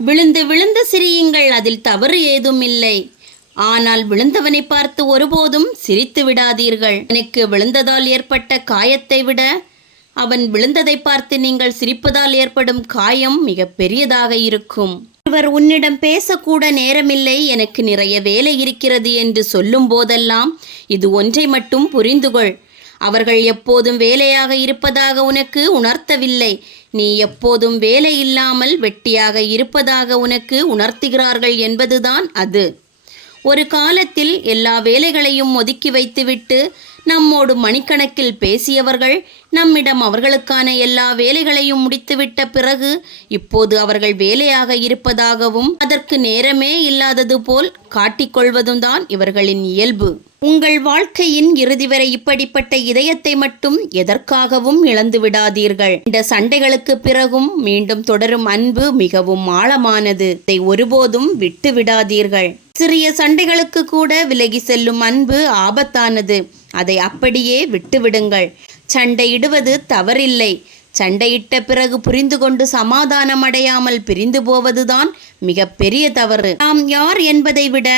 விழுந்து விழுந்து சிரியுங்கள், அதில் தவறு ஏதும் இல்லை. ஆனால் விழுந்தவனை பார்த்து ஒருபோதும் சிரித்து விடாதீர்கள். எனக்கு விழுந்ததால் ஏற்பட்ட காயத்தை விட அவன் விழுந்ததை பார்த்து நீங்கள் சிரிப்பதால் ஏற்படும் காயம் மிக பெரியதாக இருக்கும். இவர் உன்னிடம் பேசக்கூட நேரமில்லை, எனக்கு நிறைய வேலை இருக்கிறது என்று சொல்லும் போதெல்லாம் இது ஒன்றை மட்டும் புரிந்துகொள். அவர்கள் எப்போதும் வேலையாக இருப்பதாக உனக்கு உணர்த்தவில்லை. நீ எப்போதும் வேலை இல்லாமல் வெட்டியாக இருப்பதாக உனக்கு உணர்த்துகிறார்கள் என்பதுதான் அது. ஒரு காலத்தில் எல்லா வேலைகளையும் ஒதுக்கி வைத்துவிட்டு நம்மோடு மணிக்கணக்கில் பேசியவர்கள் நம்மிடம் அவர்களுக்கான எல்லா வேலைகளையும் முடித்துவிட்ட பிறகு இப்போது அவர்கள் வேலையாக இருப்பதாகவும் அதற்கு நேரமே இல்லாதது போல் காட்டிக்கொள்வதும் தான் இவர்களின் இயல்பு. உங்கள் வாழ்க்கையின் இறுதி வரை இப்படிப்பட்ட இதயத்தை மட்டும் எதற்காகவும் இழந்து விடாதீர்கள். இந்த சண்டைகளுக்கு பிறகும் மீண்டும் தொடரும் அன்பு மிகவும் ஆழமானது. இதை ஒருபோதும் விட்டு விடாதீர்கள். சிறிய சண்டைகளுக்கு கூட விலகி செல்லும் அன்பு ஆபத்தானது. அதை அப்படியே விட்டுவிடுங்கள். சண்டையிடுவது தவறில்லை. சண்டையிட்ட பிறகு புரிந்து கொண்டு சமாதானம் அடையாமல் பிரிந்து போவதுதான் மிக பெரிய தவறு. நாம் யார் என்பதை விட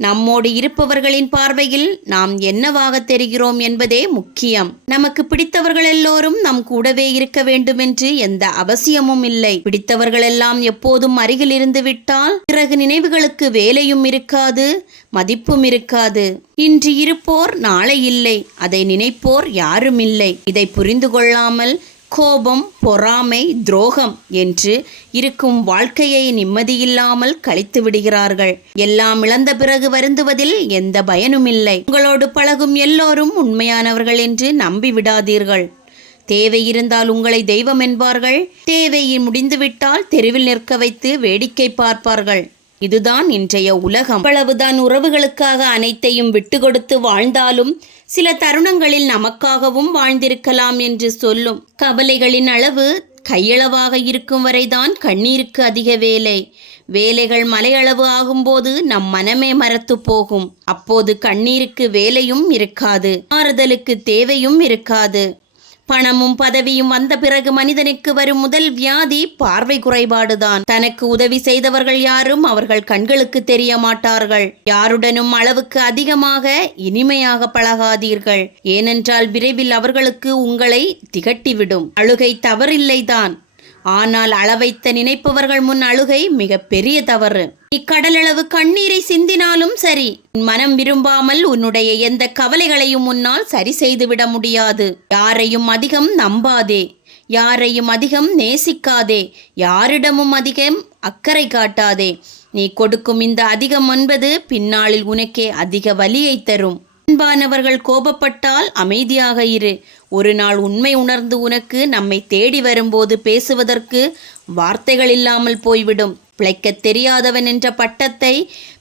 நம்மோடு இருப்பவர்களின் பார்வையில் நாம் என்னவாக தெரிகிறோம் என்பதே முக்கியம். நமக்கு பிடித்தவர்கள் எல்லோரும் நம் கூடவே இருக்க வேண்டும் என்று எந்த அவசியமும் இல்லை. பிடித்தவர்களெல்லாம் எப்போதும் அருகில் இருந்து விட்டால் பிறகு நினைவுகளுக்கு வேலையும் இருக்காது, மதிப்பும் இருக்காது. இன்று இருப்போர் நாளை இல்லை, அதை நினைப்போர் யாரும் இல்லை. இதை புரிந்து கொள்ளாமல் கோபம், பொறாமை, துரோகம் என்று இருக்கும் வாழ்க்கையை நிம்மதியில்லாமல் கழித்து விடுகிறார்கள். எல்லாம் இழந்த பிறகு வருந்துவதில் எந்த பயனுமில்லை. உங்களோடு பழகும் எல்லோரும் உண்மையானவர்கள் என்று நம்பி விடாதீர்கள். தேவை இருந்தால் உங்களை தெய்வம் என்பார்கள். தேவை முடிந்துவிட்டால் தெருவில் நிற்க வைத்து வேடிக்கை பார்ப்பார்கள். இதுதான் இன்றைய உலகம். அவ்வளவுதான். உறவுகளுக்காக அனைத்தையும் விட்டு கொடுத்து வாழ்ந்தாலும் சில தருணங்களில் நமக்காகவும் வாழ்ந்திருக்கலாம் என்று சொல்லும். கவலைகளின் அளவு கையளவாக இருக்கும் வரைதான் கண்ணீருக்கு அதிக வேலை. வேலைகள் மலையளவு ஆகும்போது நம் மனமே மரத்து போகும். அப்போது கண்ணீருக்கு வேலையும் இருக்காது, ஆறுதலுக்கு தேவையும் இருக்காது. பணமும் பதவியும் வந்த பிறகு மனிதனுக்கு வரும் முதல் வியாதி பார்வை குறைபாடுதான். தனக்கு உதவி செய்தவர்கள் யாரும் அவர்கள் கண்களுக்கு தெரிய மாட்டார்கள். யாருடனும் அளவுக்கு அதிகமாக இனிமையாக பழகாதீர்கள். ஏனென்றால் விரைவில் அவர்களுக்கு உங்களை திகட்டிவிடும். அழுகை தவறில்லைதான், ஆனால் அளவைத்த நினைப்பவர்கள் முன் அழுகை மிக பெரிய தவறு. நீ கடலளவு கண்ணீரை சிந்தினாலும் சரி, மனம் விரும்பாமல் உன்னுடைய எந்த கவலைகளையும் உன்னால் சரி செய்துவிட முடியாது. யாரையும் அதிகம் நம்பாதே, யாரையும் அதிகம் நேசிக்காதே, யாரிடமும் அதிகம் அக்கறை காட்டாதே. நீ கொடுக்கும் இந்த அதிகம் என்பது பின்னாளில் உனக்கே அதிக வலியை தரும். அன்பானவர்கள் கோபப்பட்டால் அமைதியாக இரு. ஒரு நாள் உண்மை உணர்ந்து உனக்கு நம்மை தேடி வரும்போது பேசுவதற்கு வார்த்தைகள் இல்லாமல் போய்விடும். பிழைக்கத் தெரியாதவன் என்ற பட்டத்தை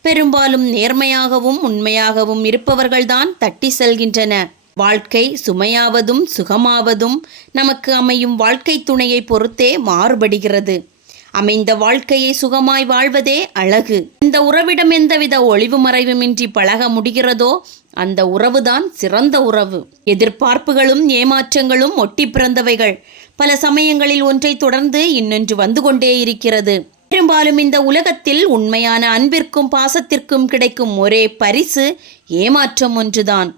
பெரும்பாலும் நேர்மையாகவும் உண்மையாகவும் இருப்பவர்கள்தான் தட்டி செல்கின்றன. வாழ்க்கை சுமையாவதும் சுகமாவதும் நமக்கு அமையும் வாழ்க்கை துணையை பொறுத்தே மாறுபடுகிறது. அமைந்த வாழ்க்கையை சுகமாய் வாழ்வதே அழகு. இந்த உறவிடம் எந்தவித ஒளிவு மறைவுமின்றி பழக முடிகிறதோ அந்த உறவுதான் சிறந்த உறவு. எதிர்பார்ப்புகளும் ஏமாற்றங்களும் ஒட்டி பிறந்தவைகள். பல சமயங்களில் ஒன்றை தொடர்ந்து இன்னொன்று வந்து கொண்டே இருக்கிறது. பெரும்பாலும் இந்த உலகத்தில் உண்மையான அன்பிற்கும் பாசத்திற்கும் கிடைக்கும் ஒரே பரிசு ஏமாற்றம் ஒன்றுதான்.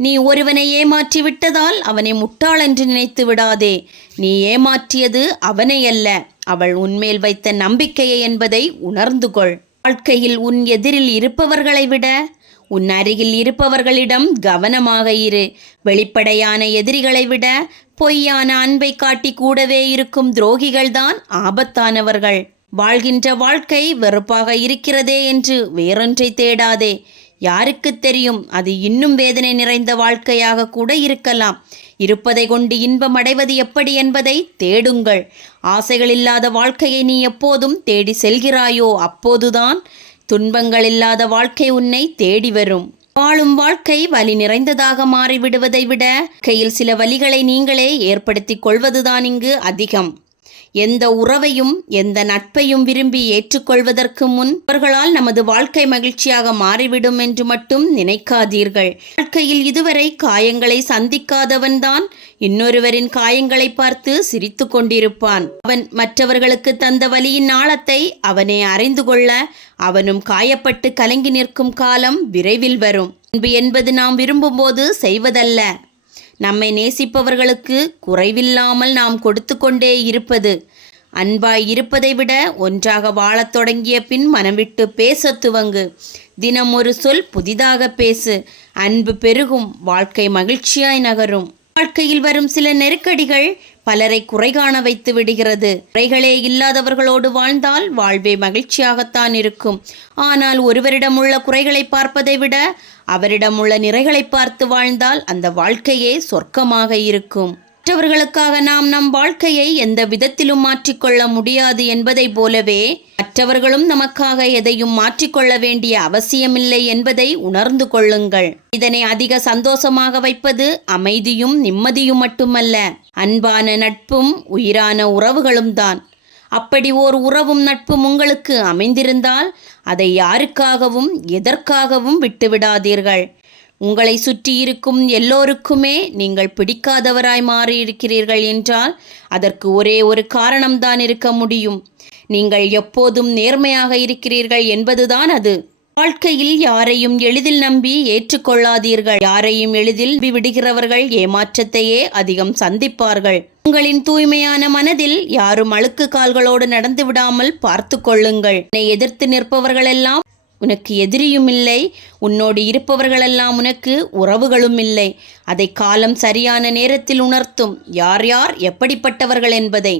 நீ ஒருவனை ஏமாற்றி விட்டதால் அவனை முட்டாள் என்று நினைத்து விடாதே. நீ ஏமாற்றியது அவனை அல்ல, அவள் உன்மேல் வைத்த நம்பிக்கையை என்பதை உணர்ந்து கொள். வாழ்க்கையில் உன் எதிரில் இருப்பவர்களை விட உன் அருகில் இருப்பவர்களிடம் கவனமாக இரு. வெளிப்படையான எதிரிகளை விட பொய்யான அன்பை காட்டி கூடவே இருக்கும் துரோகிகள்தான் ஆபத்தானவர்கள். வாழ்கின்ற வாழ்க்கை வெறுப்பாக இருக்கிறதே என்று வேறொன்றை தேடாதே. யாருக்கு தெரியும், அது இன்னும் வேதனை நிறைந்த வாழ்க்கையாக கூட இருக்கலாம். இருப்பதை கொண்டு இன்பம் அடைவது எப்படி என்பதை தேடுங்கள். ஆசைகள் இல்லாத வாழ்க்கையை நீ எப்போதும் தேடி செல்கிறாயோ அப்போதுதான் துன்பங்கள் இல்லாத வாழ்க்கை உன்னை தேடி வரும். வாழும் வாழ்க்கை வலி நிறைந்ததாக மாறிவிடுவதை விட கையில் சில வலிகளை நீங்களே ஏற்படுத்தி கொள்வதுதான் இங்கு அதிகம். எந்த உறவையும் எந்த நட்பையும் விரும்பி ஏற்றுக்கொள்வதற்கு முன் அவர்களால் நமது வாழ்க்கை மகிழ்ச்சியாக மாறிவிடும் என்று மட்டும் நினைக்காதீர்கள். வாழ்க்கையில் இதுவரை காயங்களை சந்திக்காதவன்தான் இன்னொருவரின் காயங்களை பார்த்து சிரித்து கொண்டிருப்பான். அவன் மற்றவர்களுக்கு தந்த வலியின் ஆழத்தை அவனே அறிந்து கொள்ள அவனும் காயப்பட்டு கலங்கி நிற்கும் காலம் விரைவில் வரும். அன்பு என்பது நாம் விரும்பும்போது செய்வதல்ல, நம்மை நேசிப்பவர்களுக்கு குறைவில்லாமல் நாம் கொடுத்து கொண்டே இருப்பது. அன்பாய் இருப்பதை விட ஒன்றாக வாழத் தொடங்கிய பின் மனம் விட்டு பேச துவங்கு. தினம் ஒரு சொல் புதிதாக பேசு. அன்பு பெருகும், வாழ்க்கை மகிழ்ச்சியாய் நகரும். வாழ்க்கையில் வரும் சில நெருக்கடிகள் பலரை குறை காண வைத்து விடுகிறது. குறைகளே இல்லாதவர்களோடு வாழ்ந்தால் வாழ்வே மகிழ்ச்சியாகத்தான் இருக்கும். ஆனால் ஒருவரிடம் உள்ள குறைகளை பார்ப்பதை விட அவரிடம் உள்ள நிறைகளை பார்த்து வாழ்ந்தால் அந்த வாழ்க்கையே சொர்க்கமாக இருக்கும். மற்றவர்களுக்காக நாம் நம் வாழ்க்கையை எந்த விதத்திலும் மாற்றிக்கொள்ள முடியாது என்பதை போலவே மற்றவர்களும் நமக்காக எதையும் மாற்றிக்கொள்ள வேண்டிய அவசியமில்லை என்பதை உணர்ந்து கொள்ளுங்கள். இதனை அதிக சந்தோஷமாக வைப்பது அமைதியும் நிம்மதியும் மட்டுமல்ல, அன்பான நட்பும் உயிரான உறவுகளும் தான். அப்படி ஓர் உறவும் நட்பும் உங்களுக்கு அமைந்திருந்தால் அதை யாருக்காகவும் எதற்காகவும் விட்டுவிடாதீர்கள். உங்களை சுற்றி இருக்கும் எல்லோருக்குமே நீங்கள் பிடிக்காதவராய் மாறியிருக்கிறீர்கள் என்றால் அதற்கு ஒரே ஒரு காரணம்தான் இருக்க முடியும். நீங்கள் எப்போதும் நேர்மையாக இருக்கிறீர்கள் என்பதுதான் அது. வாழ்க்கையில் யாரையும் எளிதில் நம்பி ஏற்றுக்கொள்ளாதீர்கள். யாரையும் எளிதில் விடுகிறவர்கள் ஏமாற்றத்தையே அதிகம் சந்திப்பார்கள். உங்களின் தூய்மையான மனதில் யாரும் அழுக்கு கால்களோடு நடந்து விடாமல் பார்த்து கொள்ளுங்கள். என்னை எதிர்த்து நிற்பவர்களெல்லாம் உனக்கு எதிரியும் இல்லை, உன்னோடு இருப்பவர்களெல்லாம் உனக்கு உறவுகளும் இல்லை. அதை காலம் சரியான நேரத்தில் உணர்த்தும், யார் யார் எப்படிப்பட்டவர்கள் என்பதை.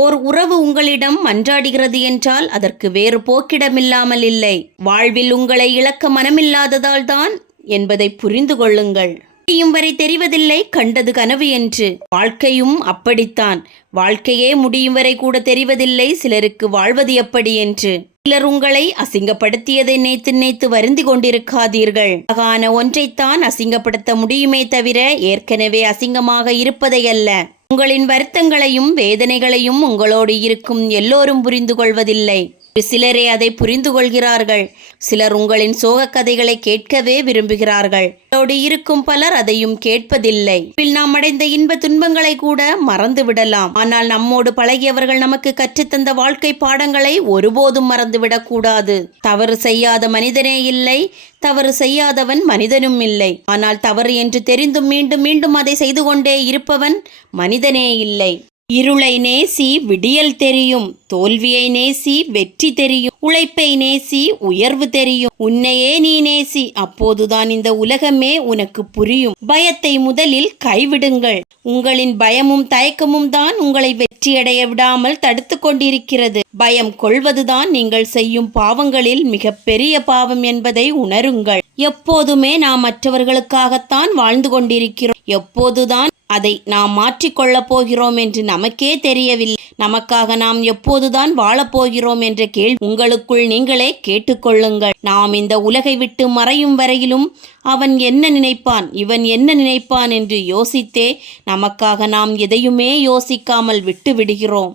ஓர் உறவு உங்களிடம் மன்றாடுகிறது என்றால் அதற்கு வேறு போக்கிடமில்லாமல் இல்லை. வாழ்வில் உங்களை இழக்க மனமில்லாததால் தான் என்பதை புரிந்து கொள்ளுங்கள். முடியும் வரை தெரிவதில்லை கண்டது கனவு என்று. வாழ்க்கையும் அப்படித்தான். வாழ்க்கையே முடியும் வரை கூட தெரிவதில்லை சிலருக்கு வாழ்வது எப்படி என்று. சிலர் உங்களை அசிங்கப்படுத்தியதை நினைத்து நினைத்து வருந்தி கொண்டிருக்காதீர்கள். அழகான ஒன்றைத்தான் அசிங்கப்படுத்த முடியுமே தவிர ஏற்கனவே அசிங்கமாக இருப்பதை அல்ல. உங்களின் வருத்தங்களையும் வேதனைகளையும் உங்களோடு இருக்கும் எல்லோரும் புரிந்து கொள்வதில்லை. சிலரே அதை புரிந்து கொள்கிறார்கள். சிலர் உங்களின் சோக கதைகளை கேட்கவே விரும்புகிறார்கள். உங்களோடு இருக்கும் பலர் அதையும் கேட்பதில்லை. நாம் அடைந்த இன்ப துன்பங்களை கூட மறந்து விடலாம். ஆனால் நம்மோடு பழகியவர்கள் நமக்கு கற்றுத்தந்த வாழ்க்கை பாடங்களை ஒருபோதும் மறந்துவிடக் கூடாது. தவறு செய்யாத மனிதனே இல்லை, தவறு செய்யாதவன் மனிதனும் இல்லை. ஆனால் தவறு என்று தெரிந்தும் மீண்டும் மீண்டும் அதை செய்து கொண்டே இருப்பவன் மனிதனே இல்லை. இருளை நேசி விடியல் தெரியும், தோல்வியை நேசி வெற்றி தெரியும், உழைப்பை நேசி உயர்வு தெரியும், உன்னையே நீ நேசி, அப்போதுதான் இந்த உலகமே உனக்கு புரியும். பயத்தை முதலில் கைவிடுங்கள். உங்களின் பயமும் தயக்கமும் தான் உங்களை வெற்றியடைய விடாமல் தடுத்து கொண்டிருக்கிறது. பயம் கொள்வதுதான் நீங்கள் செய்யும் பாவங்களில் மிக பெரிய பாவம் என்பதை உணருங்கள். எப்போதுமே நாம் மற்றவர்களுக்காகத்தான் வாழ்ந்து கொண்டிருக்கிறோம். எப்போதுதான் அதை நாம் மாற்றிக்கொள்ளப் போகிறோம் என்று நமக்கே தெரியவில்லை. நமக்காக நாம் எப்போதுதான் வாழப்போகிறோம் என்ற கேள்வி உங்களுக்குள் நீங்களே கேட்டுக்கொள்ளுங்கள். நாம் இந்த உலகை விட்டு மறையும் வரையிலும் அவன் என்ன நினைப்பான், இவன் என்ன நினைப்பான் என்று யோசித்தே நமக்காக நாம் எதையுமே யோசிக்காமல் விட்டு விடுகிறோம்.